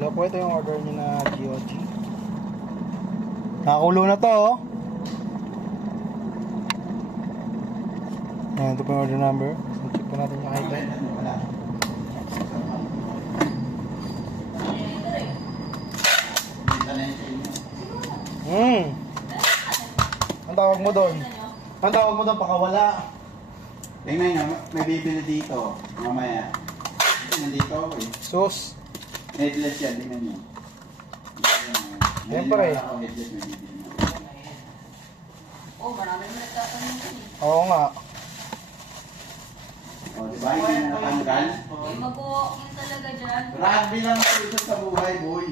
Hello po, ito yung order niyo na GOG. Nakakulo na to, oh. Ayan, ito po yung order number. So, check po natin yung item. Ang tawag mo doon? Ang tawag mo doon, pakawala. Tingnan nyo, may bibili dito. Mamaya. Nandito ako eh. Sus. Headless yan, tingnan nyo. Siyempre. Ako headless, may bibili mo. Oh, marami mo nagtatanong yun eh. Oo nga. O, diba? Hindi na natanggal. May mag-walk-in talaga dyan. Rugby lang ako isa sa buhay, boy.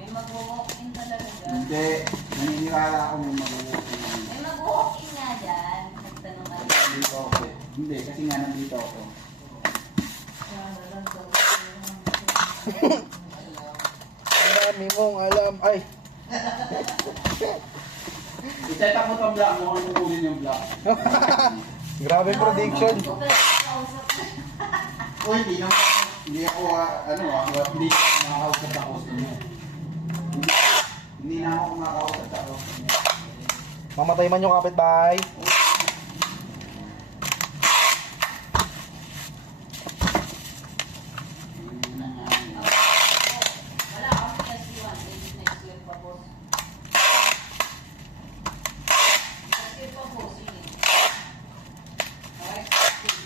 May mag-walk-in talaga dyan. Hindi. Naniniwala ako may mag-walking. May mag-walk-in nga dyan. Nagtanong ka rin. Nandito ako eh. Hindi, kasi nga nandito ako. Ang dami mong alam. Ay, I-set up mo itong block mo kung kukunin yung block. grabe prediction. Uy, hindi ako, hindi ako makakausap sa customer. Hindi na ako makakausap sa customer. Mamatay man yung kapitbahay. Wala akong SC1. Next year pa po. Next year pa po. Sige. Okay.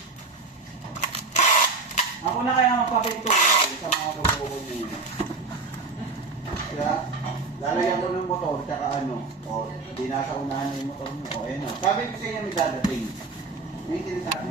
Ako na kaya magpapinto sa mga tubuko niyo. Kaya, lalagyan ko ng motor, tsaka o, di nasa unahan na yung motor mo. O, ayun o. Sabi ko sa inyo may dadating. May sinasabi.